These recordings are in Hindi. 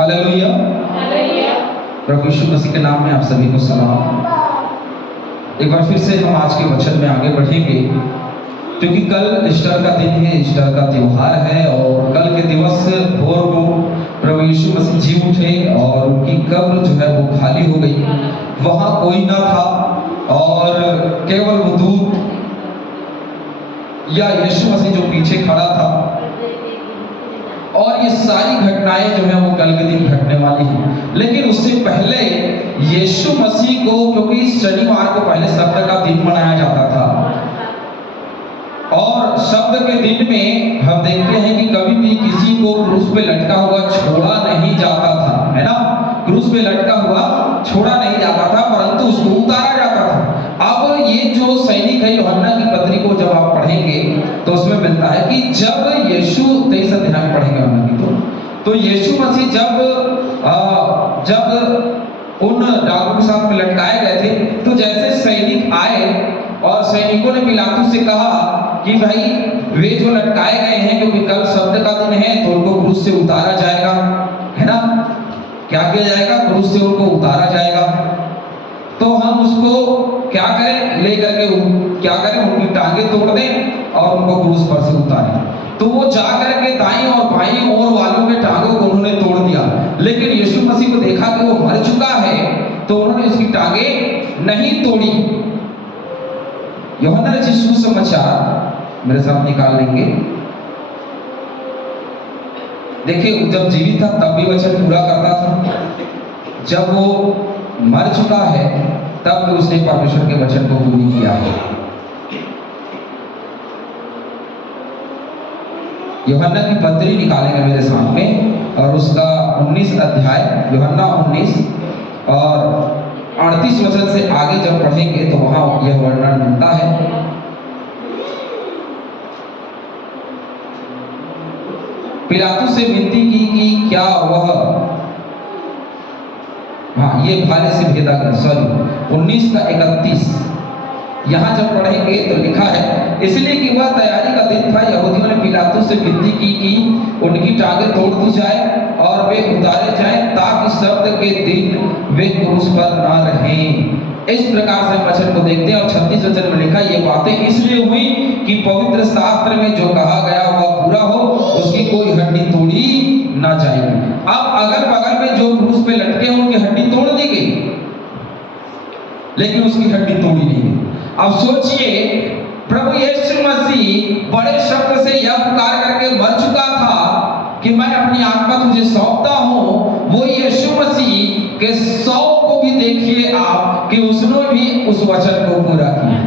हालेलुया। प्रभु यीशु मसीह के नाम में आप सभी को सलाम। एक बार फिर से हम आज के वचन में आगे बढ़ेंगे, क्योंकि कल ईस्टर का दिन है, ईस्टर का त्योहार है। और कल के दिवस भोर को प्रभु यीशु मसीह जी उठे और उनकी कब्र जो है वो खाली हो गई। वहां कोई ना था और केवल वो दूत या यीशु मसीह जो पीछे खड़ा था। और ये सारी घटनाएं जो है वो कल के दिन घटने वाली हैं। लेकिन उससे पहले यीशु मसीह को, क्योंकि शनिवार को पहले शब्द का दिन मनाया जाता था, और शब्द के दिन में हम देखते हैं कि कभी भी किसी को क्रूस पे लटका हुआ छोड़ा नहीं जाता था, है ना। क्रूस पे लटका हुआ छोड़ा नहीं जाता था, परंतु उसको उतारा जाता था। अब ये जो सैनिक है, यूहन्ना की पत्री को जब आप पढ़ेंगे तो उसमें मिलता है कि जब यीशु 23 अध्याय में पढ़ेंगे यूहन्ना की, तो यीशु मसीह जब उन डाकुओं के साथ में लटकाए गए थे, तो जैसे सैनिक आए और सैनिकों ने पिलातुस से कहा कि भाई वे जो लटकाए गए हैं, क्योंकि कल शब्द का दिन है, तो उनको क्रूस से उतारा जाएगा, है ना। क्या किया जाएगा? क्रूस से उनको उतारा जाएगा। तो हम उसको क्या करें? लेकर के क्या करें? उनकी टांगे तोड़ दें और उनको क्रूस पर से उतारें। तो वो जाकर के दाईं और बाईं ओर वालों के टांगों को उन्होंने तोड़ दिया। लेकिन यीशु मसीह को देखा कि वो मर चुका है, तो उन्होंने उसकी टांगे नहीं तोड़ी। यूहन्ना रचित सुसमाचार मेरे साथ निकाल लेंगे। देखिए, जब जीवित था तब भी वचन पूरा करता था, जब वो मर चुका है तब भी उसने परमेश्वर के वचन को पूरी किया है। यूहन्ना की पत्री निकालेंगे मेरे सामने, और उसका 19 अध्याय, यूहन्ना 19 और 38 वचन से आगे जब पढ़ेंगे तो वहां यह वर्णन मिलता है। पिलातुस से विनती की कि क्या वह, हाँ, ये भाले से भेदा गया, सॉरी 19 का 31, यहां जब पढ़ेंगे तो लिखा है, इसलिए कि वह तैयारी का दिन था, यहूदियों ने पिलातुस से विनती की कि उनकी टांगे तोड़ दी जाए और वे उतारे जाएं, ताकि शब्द के दिन वे क्रूस पर न रहें। इस प्रकार से वचन को देखते हैं। और 36 वचन में लिखा, ये बातें इसलिए हुई कि पवित्र शास्त्र में जो कहा गया वह पूरा हो, उसकी कोई हड्डी तोड़ी ना जाएगी। अब अगल बगल में जो क्रूस पे लटके हैं उनकी हड्डी तोड़ दी गई, लेकिन उसकी हड्डी तोड़ी नहीं गई। अब सोचिए, प्रभु यीशु मसीह बड़े शब्द से यह पुकार करके मर चुका था कि मैं अपनी आत्मा तुझे सौंपता हूं। वो यीशु मसीह के 100 को भी देखिए आप कि उसने भी उस वचन को पूरा किया।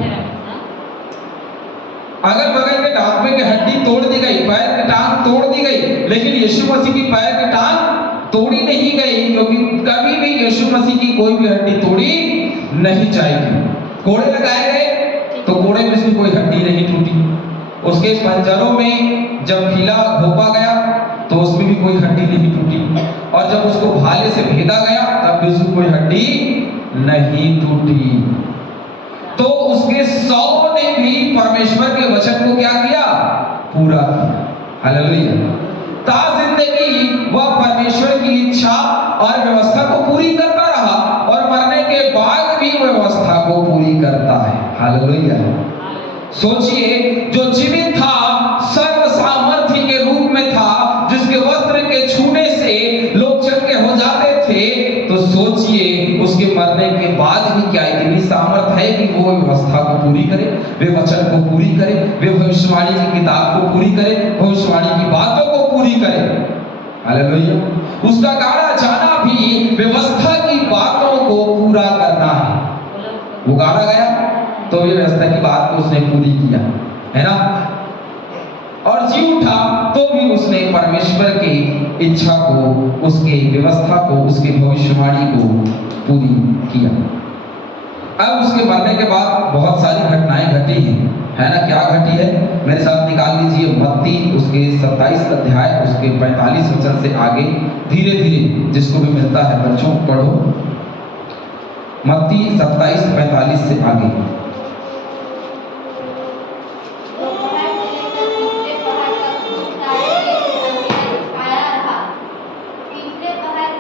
अगल बगल के टांग में की हड्डी तोड़ दी गई, पैर की टांग तोड़ दी गई, लेकिन यीशु मसीह की पैर की टांग तोड़ी नहीं गई, क्योंकि कभी भी यीशु मसीह की कोई भी हड्डी तोड़ी नहीं जाएगी। कोड़े लगाए गए तो कोड़े में से कोई हड्डी नहीं टूटी। उसके पंजरों में जब खिला घोंपा गया तो उसमें भी कोई हड्डी नहीं टूटी, और जब उसको भाले से भेदा गया तब भी उसमें कोई हड्डी नहीं टूटी। तो उसके 100 ने भी परमेश्वर के वचन को क्या किया? पूरा किया। हालेलुया। ता जिंदगी वह परमेश्वर की इच्छा और व्यवस्था को पूरी करता रहा, और मरने के बाद भी व्यवस्था को पूरी करता है। हालेलुया। सोचिए, जो जीवित था, सर्व सामर्थ्य के रूप में था, जिसके वस्त्र के छूने से लोग चंगे हो जाते थे, तो सोचिए उसके मरने के बाद भी क्या इतनी सामर्थ्य है कि वो व्यवस्था को पूरी करे, वे वचन को पूरी करे, वे भविष्यवाणी की किताब को पूरी करे, भविष्यवाणी की बातों को पूरी करे। हालेलुया। उसका गाड़ा जाना भी व्यवस्था की बातों को पूरा करना है। वो गाड़ा गया तो ये व्यवस्था की बात को उसने पूरी किया, है ना। और जी उठा तो भी उसने परमेश्वर की इच्छा को, उसके व्यवस्था को, उसके भविष्यवाणी को पूरी किया। अब उसके मरने के बाद बहुत सारी घटनाएं घटी हैं, है ना। क्या घटी है? मेरे साथ निकाल लीजिए मत्ती उसके 27 अध्याय उसके 45 वचन से आगे, धीरे धीरे जिसको भी मिलता है बच्चों पढ़ो। मत्ती 27:45 से आगे। पहाड़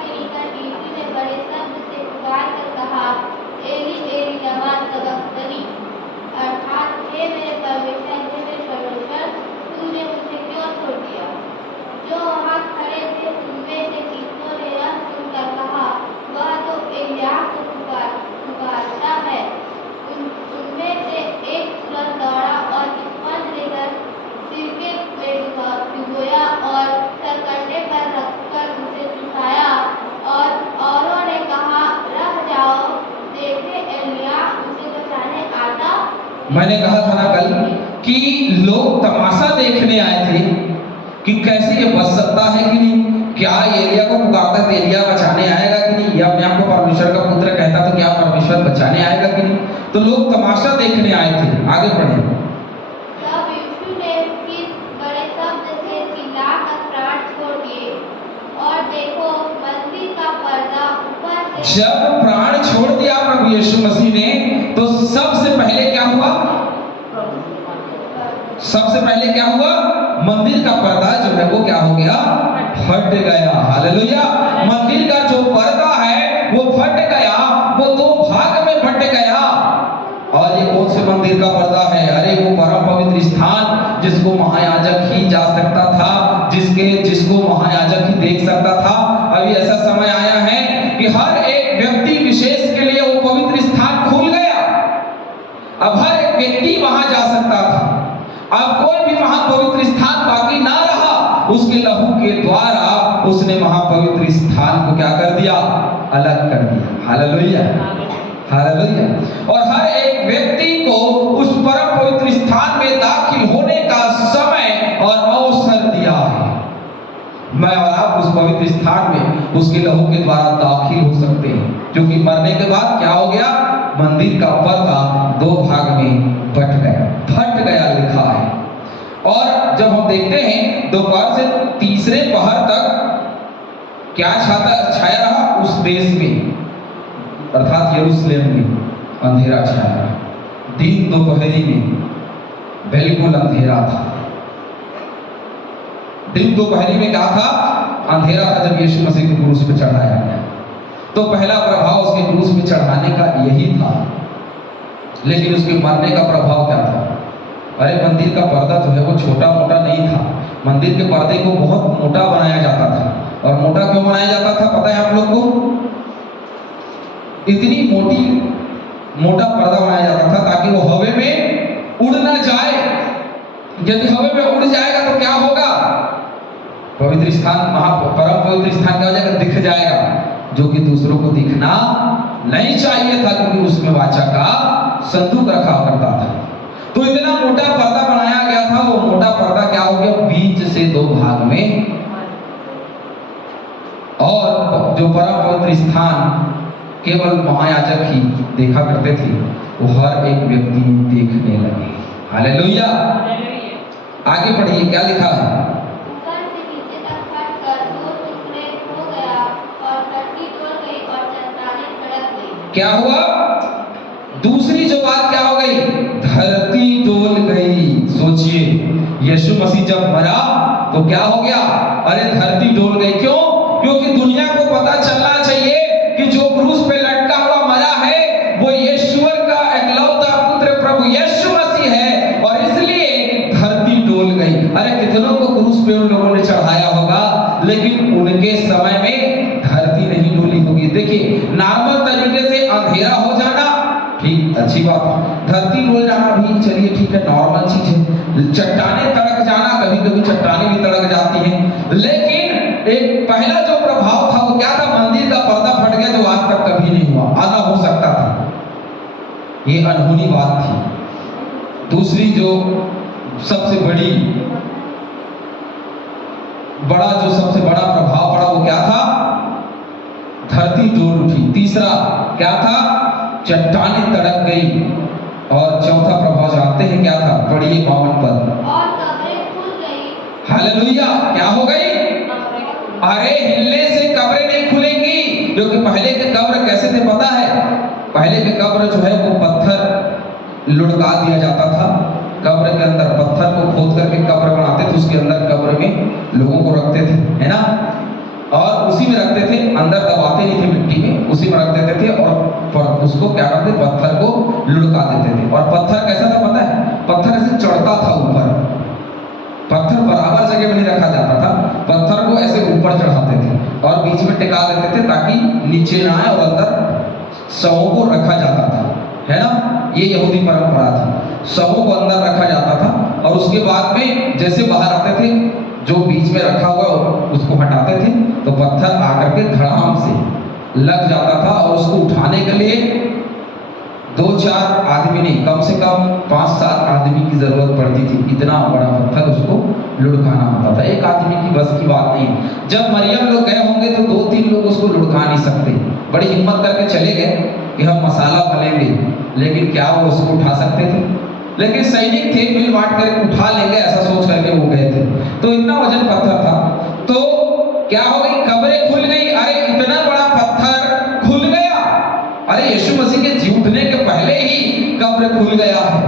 मैंने कहा था ना कल कि लोग तमाशा देखने आए थे कि कैसे ये बच सकता है कि नहीं, क्या एलिया को पुकारता तो एलिया बचाने आएगा कि नहीं, या अपने आप को परमेश्वर का पुत्र कहता तो क्या परमेश्वर बचाने आएगा कि नहीं। तो लोग तमाशा देखने आए थे। आगे पढ़े। तब यीशु ने फिर बड़े शब्द से चिल्लाकर प्राण छोड़ दिए, और देखो मंदिर का पर्दा ऊपर से। जब प्राण छोड़ दिया प्रभु यीशु मसीह ने, तो सबसे पहले क्या हुआ? सबसे पहले क्या हुआ? मंदिर का पर्दा जो है वो क्या हो गया? फट गया। हालेलुया। मंदिर का जो पर्दा है वो फट गया, वो दो भाग में फट गया। और ये कौन से मंदिर का पर्दा है? अरे वो परम पवित्र स्थान, जिसको महायाजक ही जा सकता था, जिसको महायाजक ही देख सकता था। अभी ऐसा समय आया है कि हर एक व्यक्ति विशेष के लिए वो पवित्र स्थान खुल गया। अब हर एक व्यक्ति वहां जा सकता था। अब कोई भी महापवित्र स्थान बाकी ना रहा। उसके लहू के द्वारा उसने महापवित्र स्थान को क्या कर दिया? अलग कर दिया। Hallelujah, hallelujah. और हर एक व्यक्ति को उस परम पवित्र स्थान में दाखिल होने का समय और अवसर दिया है। मैं और आप उस पवित्र स्थान में उसके लहू के द्वारा दाखिल हो सकते हैं, क्योंकि मरने के बाद क्या हो गया? मंदिर का पर्दा दो भाग में फट गया लिखा है। और जब हम देखते हैं दोपहर से तीसरे पहर तक क्या छाया रहा उस देश में, अर्थात यरूशलेम में अंधेरा छाया रहा। दिन दोपहरी में बिल्कुल अंधेरा था। दिन दोपहरी में क्या था? अंधेरा था जब यीशु मसीह को क्रूस पे चढ़ाया गया। तो पहला प्रभाव उसके क्रूस पे चढ़ाने का यही था। लेकिन उसके मरने का प्रभाव क्या था? अरे मंदिर का पर्दा जो है वो छोटा मोटा नहीं था। मंदिर के पर्दे को बहुत मोटा बनाया जाता था। और मोटा क्यों बनाया जाता था पता है आप लोग को? इतनी मोटा पर्दा बनाया जाता था ताकि वो हवा में उड़ ना जाए। यदि हवा में उड़ जाएगा तो क्या होगा? पवित्र स्थान, परम पवित्र स्थान क्या हो जाएगा? दिख जाएगा, जो कि दूसरों को दिखना नहीं चाहिए था, क्योंकि उसमें वाचा का संदूक रखा करता था। तो इतना मोटा पर्दा बनाया गया था। वो मोटा पर्दा क्या हो गया? बीच से दो भाग में। और जो परम पवित्र स्थान केवल महायाजक ही देखा करते थे, वो हर एक व्यक्ति देखने लगे। हालेलुया। आगे पढ़िए क्या लिखा है? ऊपर से नीचे तक फटकर दो टुकड़े हो गया, और धरती डोल गई और चट्टानें खड़क गई। क्या हुआ? दूसरी जो बात क्या हो गई? धरती डोल गई। सोचिए, यीशु मसीह जब मरा तो क्या हो गया? अरे धरती डोल गई। क्यों? क्योंकि दुनिया को पता चलना चाहिए कि जो क्रूस पे लटका हुआ मरा है वो यीशुवर का एकलौता पुत्र प्रभु यीशु मसीह है, और इसलिए धरती डोल गई। अरे कितनों को क्रूस पे उन लोगों ने चढ़ाया होगा, लेकिन उनके समय में धरती नहीं डोली होगी। देखिए, नॉर्मल तरीके से अंधेरा हो जाना ठीक अच्छी बात है, धरती डोल जाना भी चलिए ठीक है, नॉर्मल चीज है। चट्टाने तड़क जाना, कभी कभी चट्टाने भी तड़क जाती हैं। लेकिन एक पहला जो प्रभाव था वो क्या था? मंदिर का पर्दा फट गया, जो आज तक कभी नहीं हुआ। आना हो सकता था, ये अनहोनी बात थी। दूसरी जो सबसे बड़ा प्रभाव पड़ा वो क्या था? धरती डोल उठी। तीसरा क्या था? चट्टानें तड़क गई। और चौथा प्रभाव जानते हैं क्या था? पढ़िए 52 पद। और कब्रें खुल गई। हालेलुया। क्या हो गई? अरे हिलने से कब्रें नहीं खुलेंगी। क्योंकि पहले के कब्र कैसे थे पता है? पहले के कब्र जो है वो पत्थर लुढ़का दिया जाता था। कब्र के अंदर पत्थर को खोद करके कब्र बनाते थे, उसके अंदर कब्र में लोगों को रखते थे, है ना? और उसी में रखते थे, अंदर दबाते नहीं थे मिट्टी में, उसी में रख देते थे। और उसको क्या करते? पत्थर को लुढ़का देते थे। और पत्थर कैसा था पता है? पत्थर ऐसे चढ़ता था ऊपर। पत्थर बराबर जगह में नहीं रखा जाता था, पत्थर को ऐसे ऊपर चढ़ाते थे और बीच में टिका देते थे ताकि नीचे ना आए, और अंदर शवों को रखा जाता था, है ना? ये यहूदी परंपरा थी। शवों को अंदर रखा जाता था, और उसके बाद में जैसे बाहर आते थे, जो बीच में रखा हुआ उसको हटाते थे, तो पत्थर आकर के धड़ाम से लग जाता था। और उसको उठाने के लिए 2-4 आदमी नहीं, कम से कम 5-7 आदमी की जरूरत पड़ती थी, इतना बड़ा पत्थर उसको लुढ़काना होता था। एक आदमी की बस की बात नहीं। जब मरियम लोग गए होंगे तो 2-3 लोग उसको लुढ़का नहीं सकते, बड़ी हिम्मत करके चले गए कि हम मसाला भलेंगे, लेकिन क्या वो उसको उठा सकते थे? लेकिन सैनिक थे, मिल बांट कर उठा लेंगे ऐसा सोच करके वो गए थे। तो इतना वजन पत्थर था, तो क्या हो गई, कब्रें खुल गई। अरे इतना बड़ा पत्थर खुल गया, अरे यीशु मसीह के जी उठने के पहले ही कब्र खुल गया है।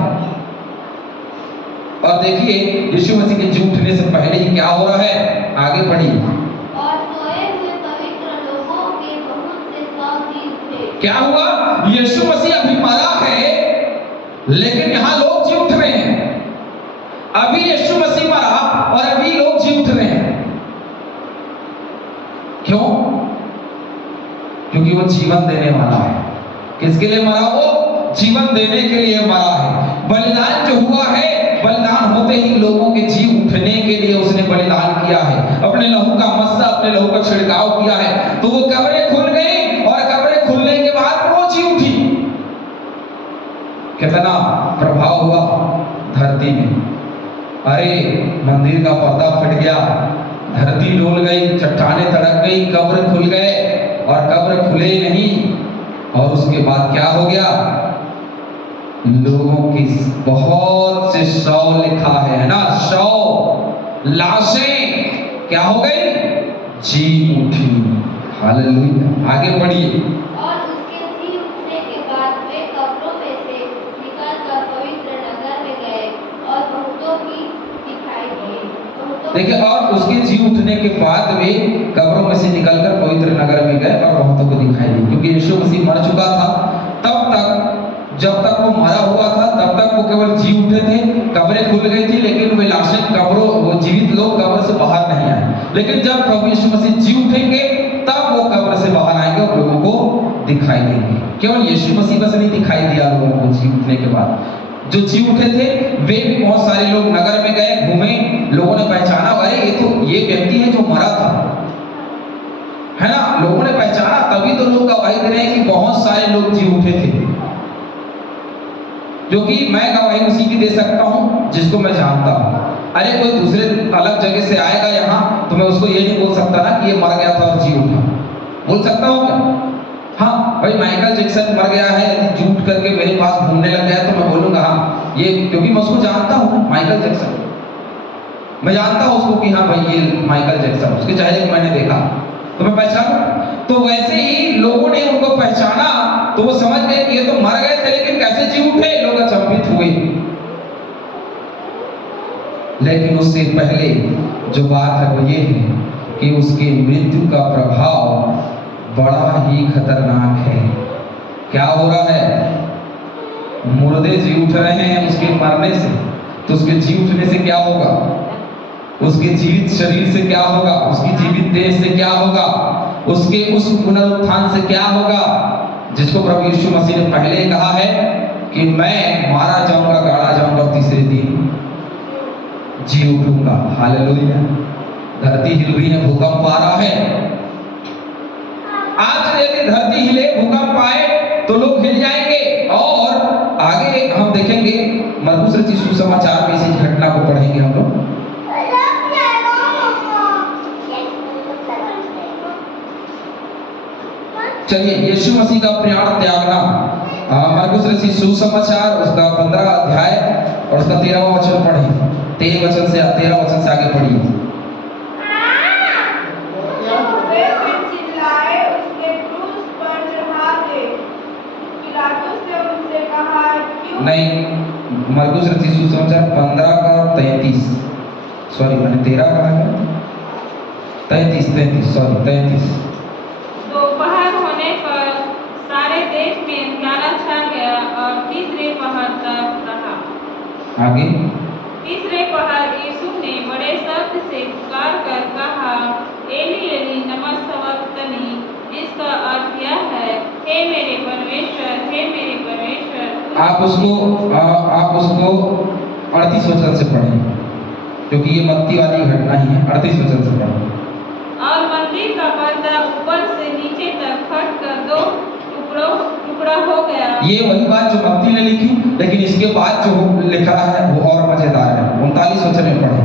और देखिए यीशु मसीह के जी उठने से पहले ही क्या हो रहा है, आगे पढ़िए। और सोए हुए पवित्र लोगों के बहुत से 100 जी उठे। क्या हुआ, यीशु मसीह अभी मरा है, लेकिन यहाँ लोग जी उठ रहे हैं। अभी यीशु मसीह मरा और अभी लोग जी उठ रहे हैं। क्यों? क्योंकि वो जीवन देने वाला है। किसके लिए मरा? वो जीवन देने के लिए मरा है। बलिदान जो हुआ है, बलिदान होते ही लोगों के जी उठने के लिए उसने बलिदान किया है, अपने लहू का मस्सा, अपने लहू का छिड़काव किया है। तो वो कब्रें खुल गई और कब्रें खुलने के बाद वो जी उठी। कितना प्रभाव हुआ धरती में। अरे मंदिर का पर्दा फट गया, धरती डोल गई, चट्टानें तड़क गई, कब्र खुल गए। और कब्र खुले नहीं, और उसके बाद क्या हो गया, लोगों की बहुत से 100 लिखा है ना, 100 लाशें क्या हो गई, जी उठी। हालेलुया। आगे पढ़िए। और उसके जी उठने के बाद वे कब्रों में से निकलकर पवित्र नगर में गए और बहुतों की दिखाई दिए। देखिए, और उसके जी उठने के बाद वे कब्रों में से निकलकर पवित्र नगर में गए और बहुतों को दिखाई दी। क्योंकि यीशु मसीह मर चुका था, तब तक जब तक वो मरा हुआ था तब तक वो केवल जी उठे थे, कब्रें खुल गई थी, लेकिन वे लाशें कब्रों, वो जीवित लोग कब्र से बाहर नहीं आए। लेकिन जब प्रभु यीशु मसीह जी उठेंगे तब वो कब्र से बाहर आएंगे और लोगों को दिखाई देंगे। केवल यीशु मसीह बस नहीं दिखाई दिया लोगों को जी उठने के बाद, जो जी उठे थे वे भी बहुत सारे लोग नगर में गए, घूमे, लोगों ने पहचाना, अरे ये तो ये व्यक्ति है जो मरा था, है ना। लोगों ने पहचाना, तभी तो लोग गवाही दे रहे हैं कि बहुत सारे लोग जी उठे थे। जो कि मैं गवाही उसी की दे सकता हूं जिसको मैं जानता हूं। अरे कोई दूसरे अलग जगह से आएगा यहाँ तो मैं उसको ये नहीं बोल सकता ना कि ये मर गया था और जी उठा। बोल सकता हूँ क्या? हाँ भाई, माइकल जैक्सन मर गया है, यदि झूठ करके मेरे पास घूमने लग गया तो मैं बोलूंगा हाँ ये, क्योंकि मैं उसको जानता हूँ, माइकल जैक्सन, मैं जानता हूँ उसको कि हाँ भाई ये माइकल जैक्सन, उसके चेहरे को मैंने देखा तो मैं पहचानूं। तो वैसे ही लोगों ने उनको पहचाना तो वो समझ गए कि ये तो मर गए थे लेकिन कैसे जी उठे, लोग अचंभित हुए। लेकिन उससे पहले जो बात है वो ये है कि उसके मृत्यु का प्रभाव बड़ा ही खतरनाक है। क्या हो रहा है, मुर्दे जी उठ रहे हैं उसके मरने से, तो उसके जी उठने से क्या होगा, उसके जीवित शरीर से क्या होगा, उसकी जीवित देह से क्या होगा, उसके उस पुनरुत्थान से क्या होगा, जिसको प्रभु यीशु मसीह ने पहले ही कहा है कि मैं मारा जाऊंगा, गाड़ा जाऊंगा, तीसरे दिन जी उठूंगा। हालेलुया। धरती हिल रही है, भूकंप आ रहा है। आज यदि धरती हिले, भूकंप आए तो लोग हिल जाएंगे। और आगे हम देखेंगे मरकुस रचित सुसमाचार में इस घटना को पढ़ेंगे हम लोग। चलिए, यीशु मसीह का प्राण त्यागना, मरकुस रचित सुसमाचार उसका 15 अध्याय और उसका 13वां वचन पढ़ें। 13 वचन से आगे पढ़िए। नहीं, मरकुस रचित सुसमाचार 15 का 33, सॉरी मैंने 13 कहा है, 33 सॉरी 33। दोपहर होने पर सारे देश में अंधियारा छा गया और तीसरे पहर तक रहा। आगे तीसरे पहर यीशु ने बड़े शब्द से पुकार कर कहा, एली एली लमा सबक्तनी, जिसका अर्थ यह है, हे मेरे परमेश्वर, हे मेरे परमेश्वर। आप उसको 38 वचन से पढ़ें, क्योंकि ये मत्ती वाली घटना ही है। 38 वचन से पढ़ें। और मंदिर का पर्दा ऊपर से नीचे तक फट कर 2 टुकड़ों टुकड़ा हो गया। ये वही बात जो मत्ती ने लिखी, लेकिन इसके बाद जो लिखा है वो और मजेदार है। 39 वचन में पढ़े।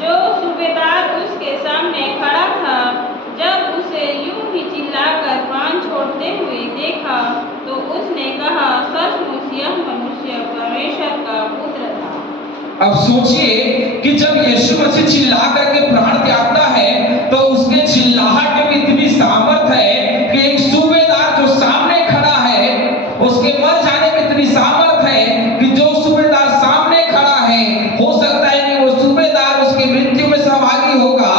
जो सूबेदार उसके सामने खड़ा था, जब उसे यूं ही चिल्लाकर प्राण छोड़ते हुए देखा, तो उसने कहा, सचमुच यह मनुष्य परमेश्वर का पुत्र था। अब सोचिए कि जब यीशु मसीह चिल्ला करके प्राण त्यागता है, तो उसके चिल्लाहट में इतनी सामर्थ है कि एक सूबेदार जो सामने खड़ा है, उसके मर जाने में इतनी सामर्थ है कि जो सूबेदार सामने खड़ा है, हो सकता है कि वो सूबेदार उसकी मृत्यु में सहभागी होगा,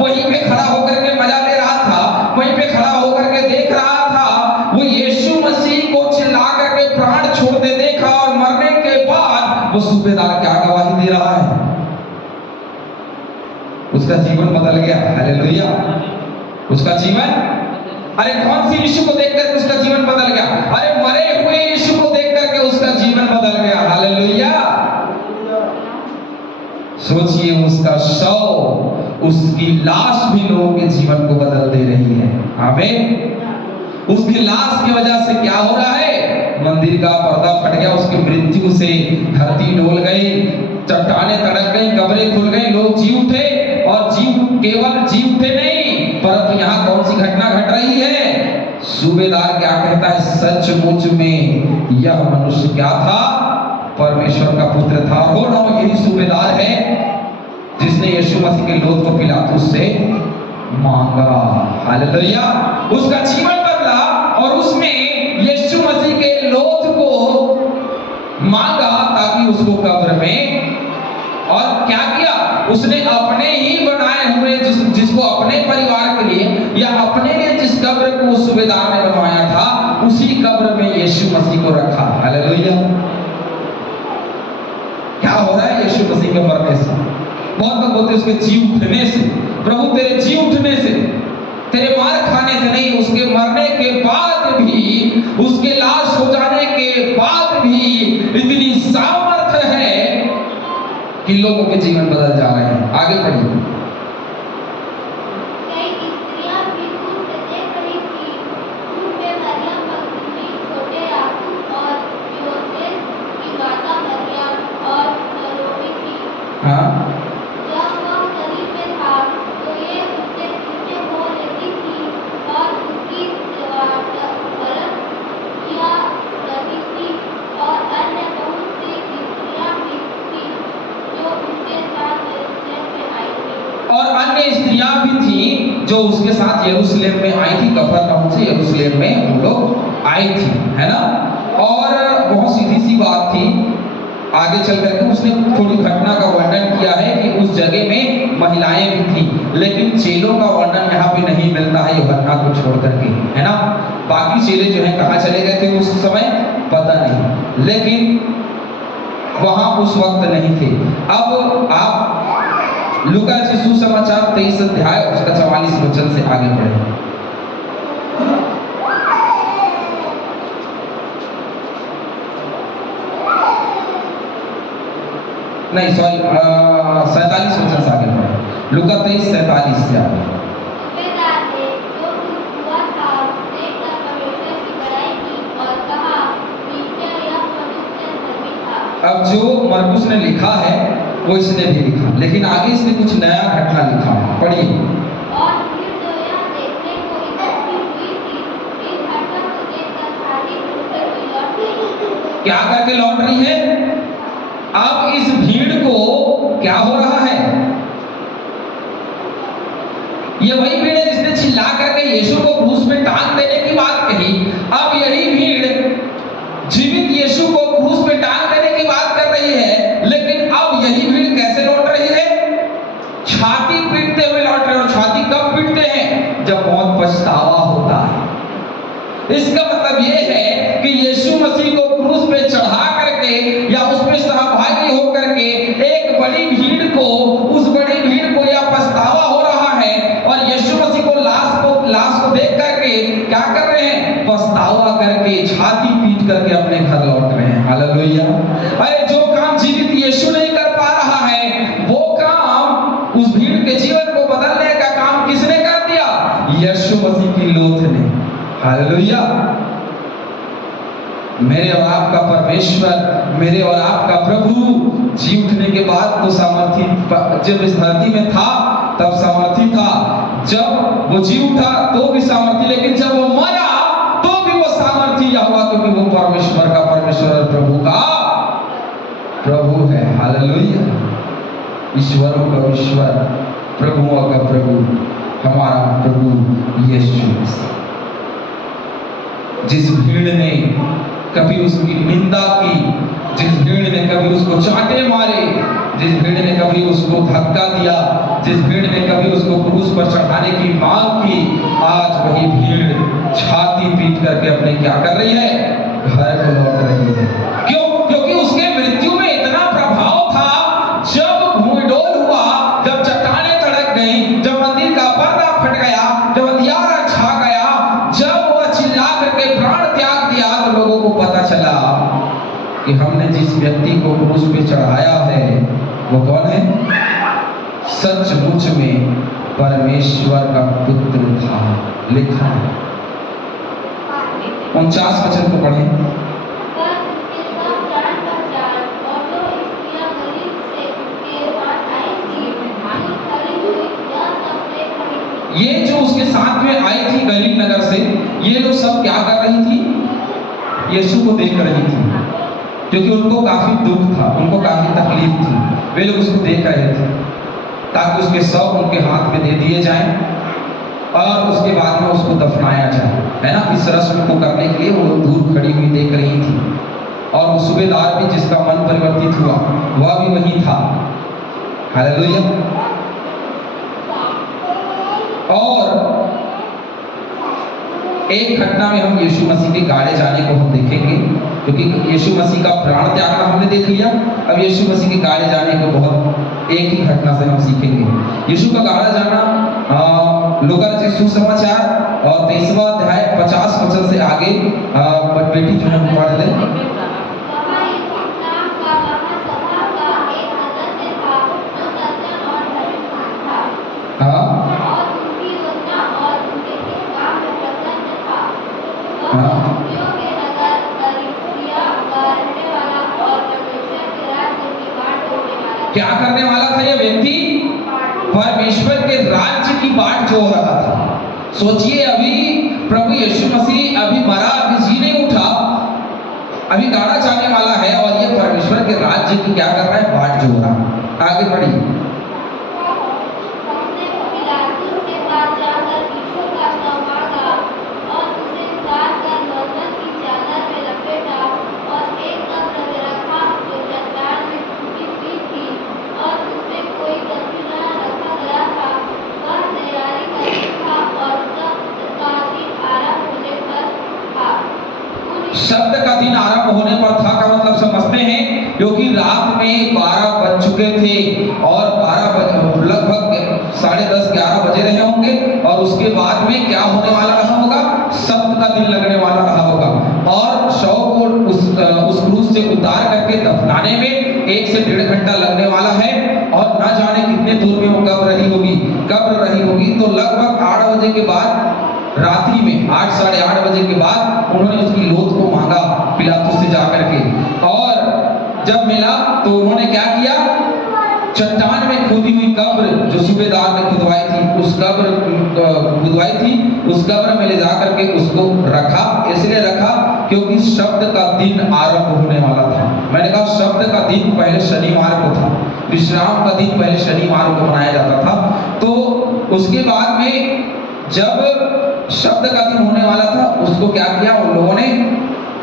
वहीं पे खड़ा होकर के मजा ले रहा था, वहीं पे खड़ा होकर के देख रहा था, वो यीशु मसीह को चिल्ला करके प्राण छोड़ते देखा, और मरने के बाद वो सूबेदार क्या गवाही दे रहा है? उसका जीवन बदल गया। हालेलुया। उसका जीवन, अरे कौन सी यीशु को देख करके उसका जीवन बदल गया? अरे मरे हुए यीशु को देख करके उसका जीवन बदल गया। हालेलुया। सोचिए, उसका शव, उसकी लाश भी लोगों के जीवन को बदल दे रही है। आमीन। उसकी लाश की वजह से क्या हो रहा है? मंदिर का पर्दा फट गया, उसकी मृत्यु से धरती डोल गई, चट्टानें तड़क गई, कब्रें खुल गई, लोग जी उठे, और केवल जी उठे नहीं, परंतु यहाँ कौन सी घटना घट रही है? सूबेदार क्या कहता है? सचमुच में यह मनुष्य क्या था? परमेश्वर का पुत्र था। वो ना यही सूबेदार है जिसने यीशु मसीह के लोथ को पिलातुस से मांगा। हालेलुया। उसका जीवन बदला, और उसमें यीशु मसीह के लोथ को मांगा ताकि उसको कब्र में, और क्या किया उसने? अपने ही बनाए हुए जिसको अपने परिवार के लिए या अपने लिए जिस कब्र को उस सूबेदार ने बनवाया था, उसी कब्र में यीशु मसीह को रखा। हालेलुया। क्या हो रहा है यीशु मसीह के मरने से? बहुत लोग बोलते उसके जी उठने से। प्रभु तेरे जी उठने से, तेरे मार खाने से नहीं, उसके मरने के बाद भी, उसके लाश हो जाने के बाद भी इतनी सामर्थ्य है कि लोगों के जीवन बदल जा रहे हैं। आगे पढ़िए। कई स्त्रियां भी दूर से देख रही थी, उनमें मरियम मगदलीनी, छोटे याकूब और योसेफ की माता मरियम और सलोमी थी। हाँ। जब वह करीब में था, तो ये उससे पीछे हो लेती थी और उसकी गलत किया करती थी, और अन्य बहुत सी स्त्रियां भी थी जो उसके साथ यरूशलेम में आई थी। और अन्य स्त्रियां भी थी जो उसके साथ यरूशलेम में आई थी। कफरनहूम से यरूशलेम में वो लोग आई थी, है ना। और बहुत सीधी सी बात थी। आगे चल करके उसने थोड़ी घटना का वर्णन किया है कि उस जगह में महिलाएं भी थी, लेकिन चेलों का वर्णन यहाँ पे नहीं मिलता है यूहन्ना को छोड़ करके, है ना। बाकी चेले जो हैं कहाँ चले गए थे उस समय पता नहीं, लेकिन वहां उस वक्त नहीं थे। अब आप लूका जी सुसमाचार 23 अध्याय उसका 44 वचन से आगे बढ़े। नहीं सॉरी, 47 वचन से आगे बढ़े। लूका 23 47 से आगे। सूबेदार ने जो कुछ हुआ था देखकर परमेश्वर की बड़ाई की और कहा, निश्चय यह मनुष्य धर्मी था। अब जो मरकुस ने लिखा है वो इसने भी लिखा, लेकिन आगे इसने कुछ नया घटना लिखा है। पढ़िए। और भीड़ जो यह देखने को इकट्ठी हुई थी, इस घटना को देखकर छाती पीटकर वे लौट गई। क्या करके लौट रही है? अब इस भीड़ को क्या हो रहा है? ये वही भीड़ है जिसने चिल्ला करके यीशु को क्रूस पे टांग देने की बात कही। अब यही भीड़ जीवित यीशु को क्रूस पे टांग देने की बात कर रही है, लेकिन अब यही भीड़ कैसे लौट रही है? छाती पीटते हुए लौट रहे हैं। और छाती कब पीटते हैं? जब बहुत पछतावा होता है। इसका मतलब यह है कि यीशु मसीह को क्रूस पे चढ़ा करके या उस पे सहभागी होकर के एक बड़ी भीड़ को, उस बड़ी भीड़ को यह पछतावा हो रहा है, और यीशु मसीह को लाश को देख करके क्या कर रहे हैं? पछतावा करके मेरे और आपका परमेश्वर, मेरे और आपका प्रभु जी उठने के बाद तो सामर्थी, जब इस धरती में था तब सामर्थी था, जब वो जी उठा तो भी सामर्थी, लेकिन जब वो मरा तो भी वो सामर्थी हुआ, क्योंकि वो परमेश्वर का परमेश्वर और प्रभु का प्रभु है। हालेलुया। ईश्वरों का ईश्वर, प्रभुओं का प्रभु, हमारा प्रभु यीशु मसीह। जिस भीड़ ने कभी उसकी निंदा की, जिस भीड़ ने कभी उसको चांटे मारे, जिस भीड़ ने कभी उसको धक्का दिया, जिस भीड़ ने कभी उसको क्रूस पर चढ़ाने की मांग की, आज वही भीड़ छाती पीट करके अपने क्या कर रही है, घर को लौट रही है। क्यों? क्योंकि उसके मृत्यु में इतना प्रभाव था। जब भूमिडोल हुआ, जब चट्टानें तड़क गई, जब मंदिर का पर्दा फट गया, जब अंधियारा छा गया, जब वह चिल्ला करके प्राण त्याग दिया, तो लोगों को पता चला कि हमने जिस व्यक्ति को क्रूस पे चढ़ाया है वो कौन है? सचमुच में परमेश्वर का पुत्र था। लिखा 49 वचन को पढ़ें। ये जो उसके साथ में आई थी गलील नगर से, ये लोग सब क्या कर रही थी? यीशु को देख रही थी, क्योंकि उनको काफी दुख था, उनको काफी तकलीफ थी। वे लोग उसको देख रहे थे ताकि उसके शव उनके हाथ में दे दिए जाएं और उसके बाद में उसको दफनाया जाए, है ना। इस रस्म को करने के लिए वो दूर खड़ी हुई देख रही थी। और वो सूबेदार भी, जिसका मन परिवर्तित हुआ, वह भी वही था। हालेलुया। और एक घटना में हम यीशु मसीह के गाड़े जाने को हम देखेंगे, क्योंकि यीशु मसीह का प्राण त्यागना हमने देख लिया। अब यीशु मसीह के गाड़े जाने को बहुत एक ही घटना से हम सीखेंगे। यीशु का गाड़ा जाना लूका रचित सुसमाचार और 23वां अध्याय 50 वचन से आगे बेटी जो है पढ़ ले। क्या करने वाला था ये व्यक्ति? परमेश्वर के राज्य की बाट जो हो रहा था। सोचिए, अभी प्रभु यीशु मसीह अभी मरा, अभी जी नहीं उठा, अभी गाड़ा जाने वाला है, और ये परमेश्वर के राज्य की क्या कर रहा है? बाट जो हो रहा। आगे बढ़िए। शब्द का दिन आरंभ होने पर था का मतलब समझते हैं, क्योंकि रात में 12 बज चुके थे और 12 बजे लगभग 10:30 11 बजे रहे होंगे, और उसके बाद में क्या होने वाला रहा होगा? शब्द का दिन लगने वाला रहा होगा, और शव को उस क्रूस से उतार करके दफनाने में 1 से 1.5 घंटा लगने वाला है। और ना जाने कितने दूर में वो कब्र रही होगी। तो लगभग 8 बजे के बाद, रात्रि में 8 साढ़े 8 बजे के बाद उन्होंने उसकी लोथ को मांगा पिलातुस से जाकर के, और जब मिला तो उन्होंने क्या किया? चट्टान में खोदी हुई कब्र जो सूबेदार ने खुदवाई थी, उस कब्र में ले जाकर के उसको रखा। इसलिए रखा क्योंकि शब्द का दिन आरंभ होने वाला था। मैंने कहा शब्द का दिन पहले शनिवार को था, विश्राम का दिन पहले शनिवार को मनाया जाता था। तो उसके बाद में जब शब्द का दिन होने वाला था, उसको क्या किया? उन लोगों ने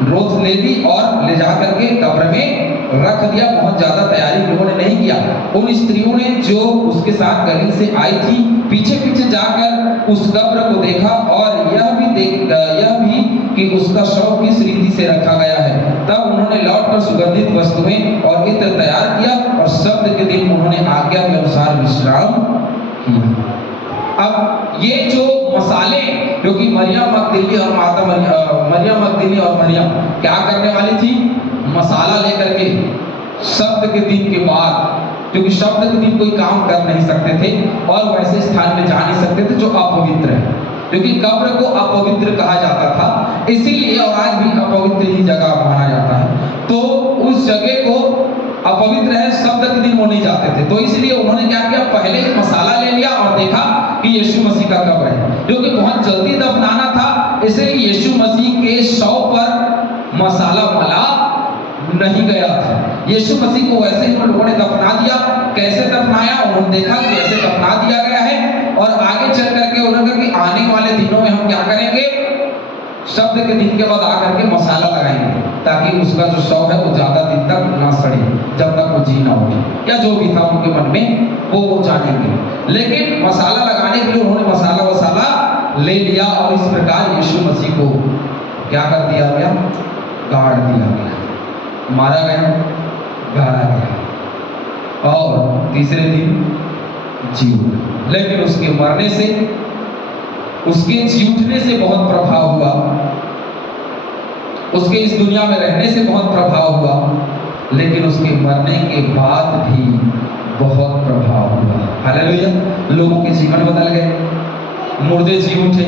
रोज ले ली और ले जा करके कब्र में रख दिया। बहुत ज्यादा तैयारी लोगों ने नहीं किया। उन स्त्रियों ने जो उसके साथ गलील से आई थी, पीछे पीछे जाकर उस कब्र को देखा, और यह भी कि उसका शव किस रीति से रखा गया है। तब उन्होंने लौटकर सुगंधित वस्तुएं और इत्र तैयार किया, और शब्द के दिन उन्होंने आज्ञा के अनुसार विश्राम किया। अब ये जो मसाले, क्योंकि मरियम मगदली और मरियम क्या करने वाली थी? मसाला लेकर के शब्द के दिन के बाद, क्योंकि शब्द के दिन कोई काम कर नहीं सकते थे और वैसे स्थान में जा नहीं सकते थे जो अपवित्र है, क्योंकि कब्र को अपवित्र कहा जाता था। इसीलिए और आज भी अपवित्र ही जगह माना जाता है। तो उस जगह को अपवित्र है शब्द के दिन वो नहीं जाते थे, तो इसलिए उन्होंने क्या किया, पहले ही मसाला ले लिया और देखा कि यीशु मसीह का कब्र है, क्योंकि बहुत जल्दी दफनाना था, इसलिए यीशु मसीह के शव पर मसाला मला नहीं गया था। यीशु मसीह को वैसे ही उन लोगों ने दफना दिया। कैसे दफनाया, उन्होंने देखा कि ऐसे दफना दिया गया है, और आगे चल करके उन्होंने कहा कि आने वाले दिनों में हम क्या करेंगे, शब्द के दिन के बाद आकर के मसाला लगाएंगे, ताकि उसका जो शव है वो ज्यादा दिन तक ना सड़े, जब तक वो जी ना उठे, या जो भी था उनके मन में वो जानेंगे। लेकिन मसाला लगाने के लिए उन्होंने मसाला वसाला ले लिया, और इस प्रकार यीशु मसीह को क्या कर दिया गया, गाड़ दिया गया, मारा गया, गाड़ा गया, और तीसरे दिन जी उठा। लेकिन उसके मरने से, उसके जी उठने से बहुत प्रभाव हुआ, उसके इस दुनिया में रहने से बहुत प्रभाव हुआ, लेकिन उसके मरने के बाद भी बहुत प्रभाव हुआ। हालेलुया। लोगों के जीवन बदल गए, मुर्दे जी उठे,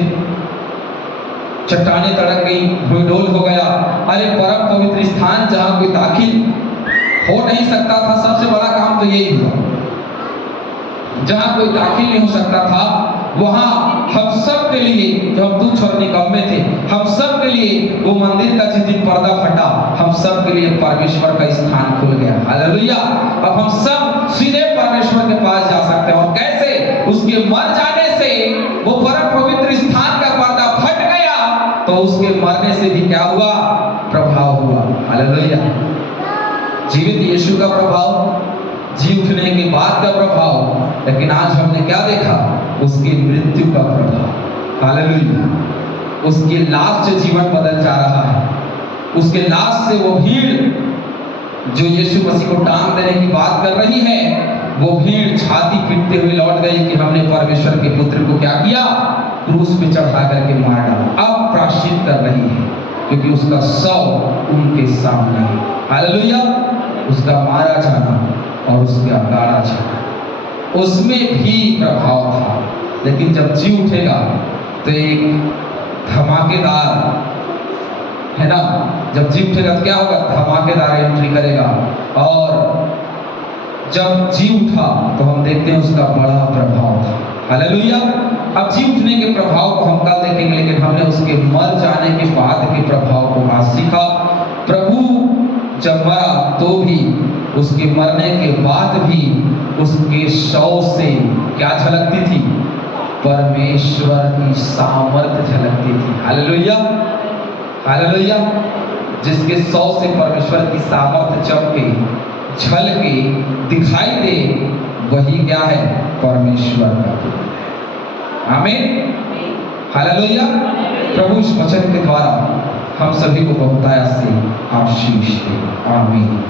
चट्टानें तड़क गई, भूडोल हो गया। अरे परम पवित्र स्थान जहां कोई दाखिल हो नहीं सकता था, सबसे बड़ा काम तो यही हुआ, जहां कोई दाखिल नहीं हो सकता था, वहां हम सब के लिए, जो हम तुच्छ और निकम्मे थे, हम सब के लिए वो मंदिर का जिस दिन पर्दा फटा, हम सब के लिए परमेश्वर का स्थान खुल गया। हालेलुया। अब हम सब सीधे परमेश्वर के पास जा सकते हैं। और कैसे? उसके मर जाने से वो परम पवित्र स्थान का पर्दा फट गया, तो उसके मरने से भी क्या हुआ, प्रभाव हुआ। हालेलुया। जीवित यीशु का प्रभाव, जी उठने के बाद का प्रभाव, लेकिन आज हमने क्या देखा, उसकी मृत्यु का प्रभाव। हालेलुया। उसके लाश से जीवन बदल जा रहा है। उसके लाश से वो भीड़ जो यीशु मसीह को टांग देने की बात कर रही है, वो भीड़ छाती पीटते हुए लौट गई कि हमने परमेश्वर के पुत्र को क्या किया, क्रूस पे चढ़ा करके मार डाला। अब प्रायश्चित कर रही है, क्योंकि उसका शव उनके सामने है। हालेलुया। उसका मारा जाना और उसका गाड़ा जाना, उसमें भी प्रभाव था। लेकिन जब जी उठेगा तो एक धमाकेदार, है ना, जब जी उठेगा तो क्या होगा, धमाकेदार एंट्री करेगा। और जब जी उठा तो हम देखते हैं उसका बड़ा प्रभाव था। हालेलुया। अब जी उठने के प्रभाव को हम कल देखेंगे, लेकिन हमने उसके मर जाने के बाद के प्रभाव को आज सीखा। प्रभु जब मरा तो भी, उसके मरने के बाद भी उसके शव से क्या झलकती थी, परमेश्वर की सामर्थ झलकती थी। हालेलुया। हालेलुया। जिसके शव से परमेश्वर की सामर्थ चमके, झलके, दिखाई दे, वही क्या है, परमेश्वर का पुत्र। आमीन। हालेलुया। प्रभु इस वचन के द्वारा हम सभी को बहुतायत से आशीष दे। आमीन।